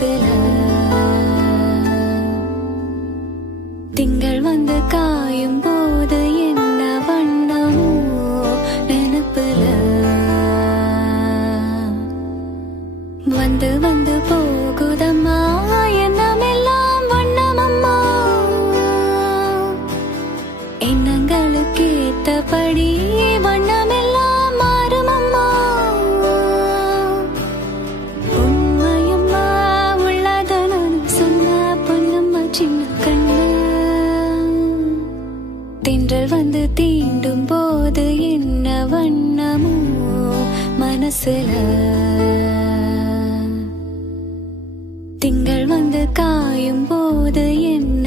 மனசுல திங்கள் வந்து காயும் போது என்ன வண்ணமோ நினைப்புல வந்து வந்து போகுதம்மா எண்ணமெல்லாம் வண்ணமம்மா எண்ணங்களுக்கு ஏத்தபடி வண்ணமெல்லாம் மாறுமம்மா உண்மையம்மா உள்ளத நான் சொன்ன பொன்னம்மா சின்ன கண்ணு தென்றல் வந்து தீண்டும் போது என்ன வண்ணமோ மனசுல திங்கள் வந்து காயும் போது என்ன